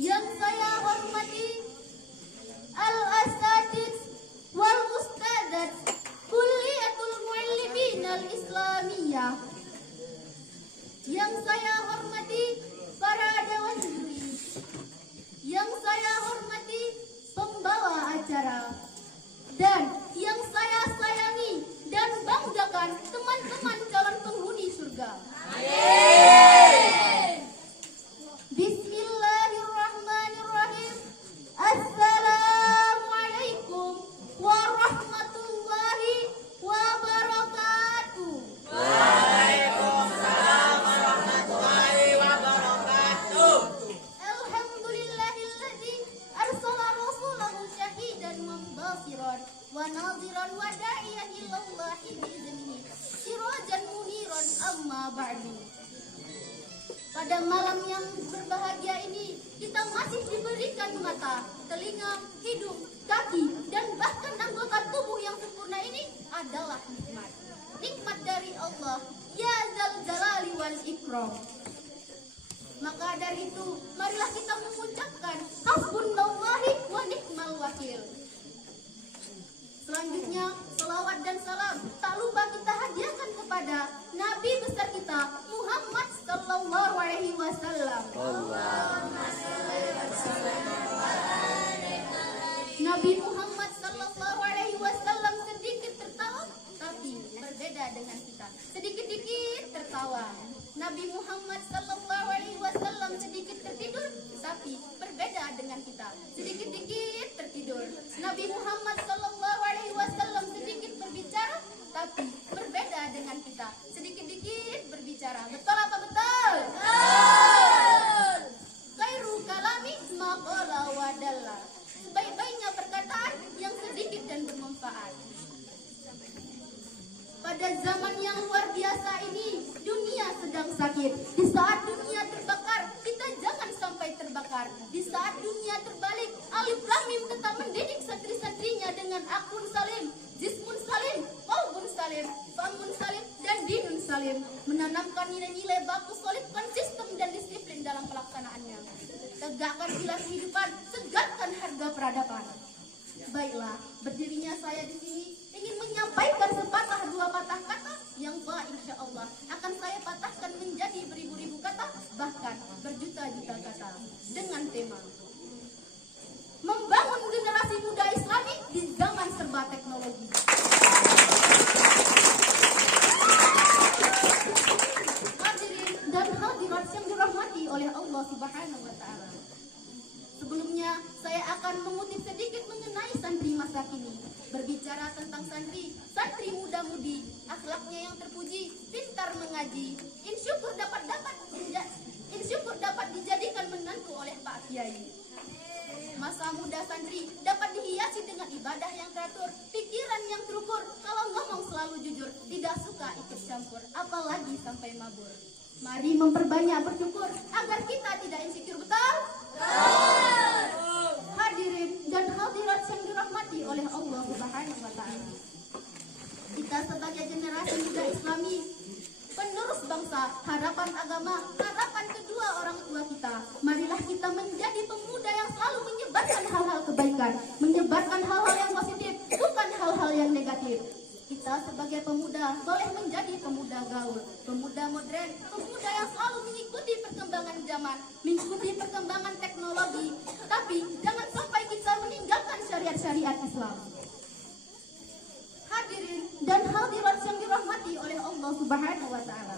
Yang saya hormati Al-Asatidz wal Ustadzat Kulliyatul Muallimin Al-Islamiyah. Yang saya hormati para dewan juri. Yang saya hormati pembawa acara. Dan yang saya sayangi dan banggakan teman-teman calon penghuni surga. Amin. Bismillahirrahmanirrahim. Assalamualaikum warahmatullahi wabarakatuh. Waalaikumsalam warahmatullahi wabarakatuh. Alhamdulillahilladzi arsala rasulahu syahidan wa mubashiran wa nadhiran wa da'iyan ilallahi biiznihi sirajan muniran amma ba'du. Pada malam yang berbahagia ini, kita masih diberikan mata, telinga, hidung, kaki, dan bahkan anggota tubuh yang sempurna ini adalah nikmat. Nikmat dari Allah, ya Dzal Jalali wal Ikram. Maka dari itu, marilah kita mengucapkan hasbunallahi wa ni'mal wakil. Selanjutnya, selawat dan salam tak lupa kita hadiahkan kepada Nabi besar kita Muhammad sallallahu alaihi wasallam. Nabi Muhammad sallallahu alaihi wasallam sedikit tertawa tapi berbeda dengan kita. Sedikit-dikit tertawa. Nabi Muhammad sallallahu alaihi wasallam sedikit tertidur tapi berbeda dengan kita. Sedikit-dikit tertidur. Nabi Muhammad sallallahu alaihi wasallam sedikit berbicara tapi berbeda dengan kita. Sedikit-dikit berbicara. Betul apa betul? Betul. Khairu kalami ma qala wa dalla. Sebaik-baiknya perkataan yang sedikit dan bermanfaat. Pada zaman yang luar biasa ini, dunia sedang sakit. Di saat dunia terbakar, kita jangan sampai terbakar. Di saat dunia terbalik, Alif Lam Mim tetap mendidik santri-santrinya dengan akun salim, jismun salim, qalbun salim, famun salim, dan dinun salim. Menanamkan nilai-nilai baku solid, konsisten dan disiplin dalam pelaksanaannya. Tegakkan pilar kehidupan, segarkan harga peradaban. Baiklah, berdirinya saya di sini ingin menyampaikan sepatah dua patah kata yang insya Allah akan saya patahkan menjadi beribu-ribu kata, bahkan berjuta-juta kata dengan tema membangun generasi muda Islami di zaman serba teknologi. Hadirin dan hadirat yang dirahmati oleh Allah Subhanahu wa taala. Sebelumnya, saya akan mengutip sedikit mengenai santri masa kini. Berbicara tentang santri muda-mudi, akhlaknya yang terpuji, pintar mengaji. Insyukur dapat dijadikan menantu oleh Pak Kiai. Masa muda santri dapat dihiasi dengan ibadah yang teratur, pikiran yang terukur. Kalau ngomong selalu jujur, tidak suka ikut campur, apalagi sampai mabur. Mari memperbanyak bersyukur agar kita tidak insecure, betul? Hadirin dan hadirat yang dirahmati oleh Allah Subhanahu wa taala. Kita sebagai generasi muda Islami, penerus bangsa, harapan agama, harapan kedua orang tua kita. Marilah kita menjadi pemuda yang selalu menyebarkan hal-hal kebaikan, menyebarkan hal-hal yang positif, bukan hal-hal yang negatif. Kita sebagai pemuda boleh menjadi pemuda gaul, pemuda modern, pemuda yang selalu mengikuti perkembangan zaman, mengikuti perkembangan teknologi. Tapi jangan sampai kita meninggalkan syariat-syariat Islam. Hadirin dan hadirat yang dirahmati oleh Allah Subhanahu wa taala.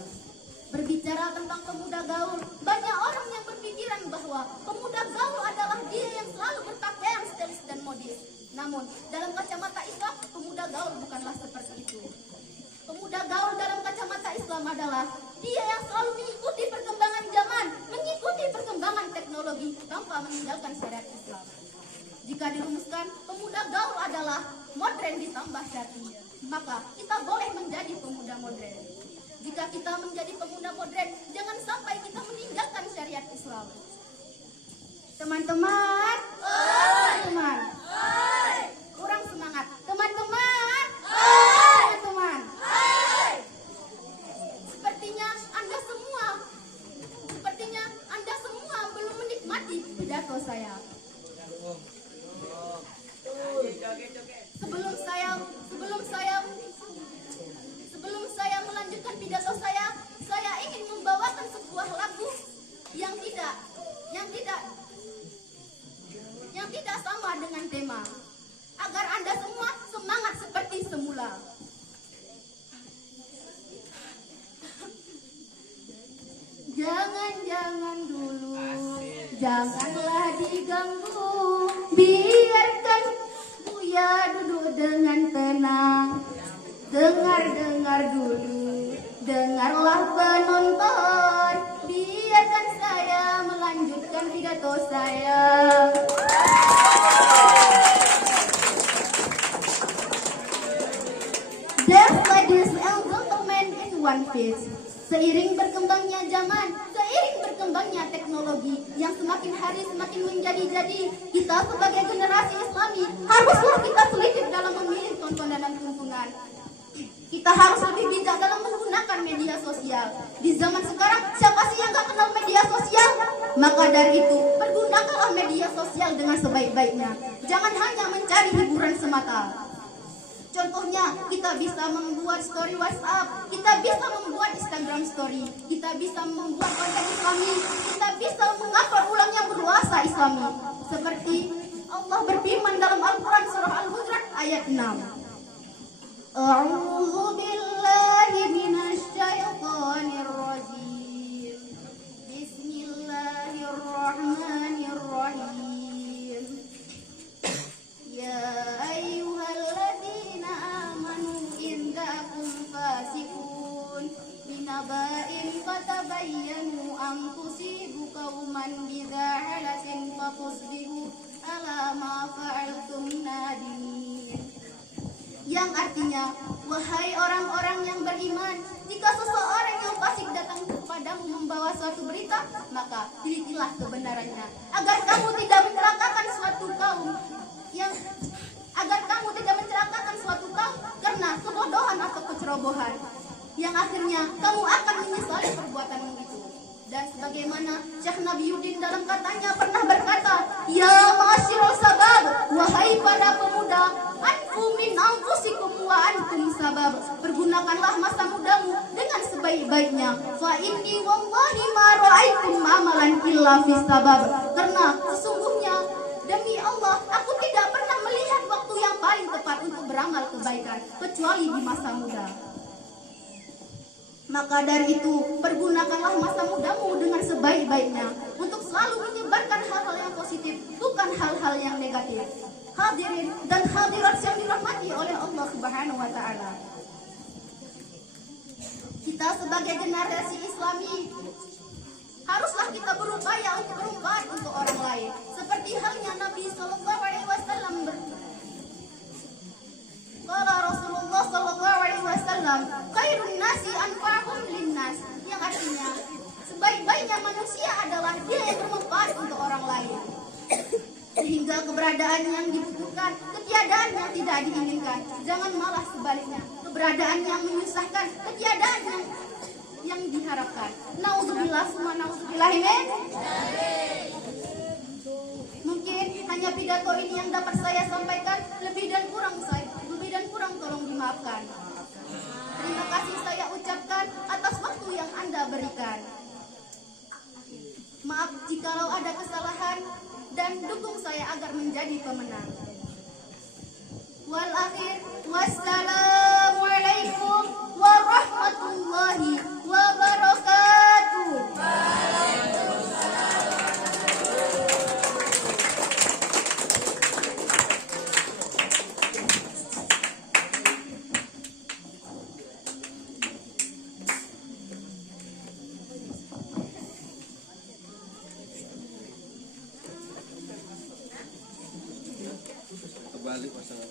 Berbicara tentang pemuda gaul, banyak orang yang berpikiran bahwa pemuda gaul adalah dia yang selalu berpakaian stylish dan modis. Namun, dalam kacamata Islam, pemuda gaul bukanlah seperti itu. Pemuda gaul dalam kacamata Islam adalah dia yang selalu mengikuti perkembangan zaman, mengikuti perkembangan teknologi tanpa meninggalkan syariat Islam. Jika dirumuskan, pemuda gaul adalah modern ditambah syar'i, maka kita boleh menjadi pemuda modern. Jika kita menjadi pemuda modern, jangan sampai kita meninggalkan syariat Islam. Teman-teman, teman-teman, kurang semangat. Teman-teman, teman-teman, sepertinya Anda semua belum menikmati pidato saya. Sebelum saya melanjutkan pidato saya ingin membawakan sebuah lagu yang tidak sama dengan tema, agar Anda semua semangat seperti semula. Jangan dulu, janganlah diganggu, biarkan Buya duduk dengan tenang. Dengar dulu, dengarlah penonton, biarkan saya melanjutkan pidato saya. Dear ladies and gentlemen in one piece, seiring berkembangnya zaman, seiring berkembangnya teknologi yang semakin hari semakin menjadi-jadi, kita sebagai generasi Islami haruslah kita selektif dalam memilih tontonan dan tontonan. Kita harus lebih bijak dalam menggunakan media sosial. Di zaman sekarang, siapa sih yang gak kenal media sosial? Maka dari itu, pergunakanlah media sosial dengan sebaik-baiknya. Jangan hanya mencari hiburan semata. Contohnya, kita bisa membuat story WhatsApp, kita bisa membuat Instagram story, kita bisa membuat konten Islami, kita bisa mengupload ulang yang bernuansa Islami. Seperti Allah berfirman dalam Al-Quran surah Al-Hujurat ayat 6. A'udzu billahi minasy syaithanir rajim. Bismillahirrahmanirrahim. Ya ayyuhalladzina amanu in ja'akum fasiqun binaba'in fatabayyanu an tusibu qauman bidzahalatin fatusbihu ala ma fa'altum nadimin. Yang artinya, wahai orang-orang yang beriman, jika seseorang yang fasik datang kepadamu membawa suatu berita, maka telitilah kebenarannya, agar kamu tidak mencelakakan suatu kaum karena kebodohan atau kecerobohan, yang akhirnya kamu akan menyesali perbuatanmu itu. Dan sebagaimana Syekh Nabiuddin dalam katanya pernah berkata, ya ma'asyiral sabab, wahai para pemuda, anfu min anfusikum wa antum sabab, pergunakanlah masa mudamu dengan sebaik-baiknya. Fa inni wallahi ma ra'aitum amalan illa fi sabab, karena sesungguhnya demi Allah aku tidak pernah melihat waktu yang paling tepat untuk beramal kebaikan kecuali di masa muda. Maka dari itu, pergunakanlah masa mudamu dengan sebaik-baiknya untuk selalu menyebarkan hal-hal yang positif, bukan hal-hal yang negatif. Hadirin dan hadirat yang dirahmati oleh Allah Subhanahu wa taala. Kita sebagai generasi Islami haruslah kita berupaya untuk bermanfaat untuk orang lain. Seperti halnya Nabi sallallahu alaihi wasallam Qala Rasulullah sallallahu alaihi wasallam, khairun nasi anfa'uhum linnas, yang artinya sebaik-baiknya manusia adalah dia yang bermanfaat untuk orang lain. Sehingga keberadaan yang dibutuhkan, ketiadaan yang tidak diinginkan. Jangan malah sebaliknya, keberadaan yang menyusahkan, ketiadaan yang diharapkan. Nauzubillah summa nauzubillah min. Mungkin hanya pidato ini yang dapat saya sampaikan, lebih dan kurang tolong dimaafkan. Terima kasih saya ucapkan atas waktu yang Anda berikan. Maaf jikalau ada kesalahan dan dukung saya agar menjadi pemenang. Wal akhir, wassalamu alaikum warahmatullahi wabarakatuh. Balik masalah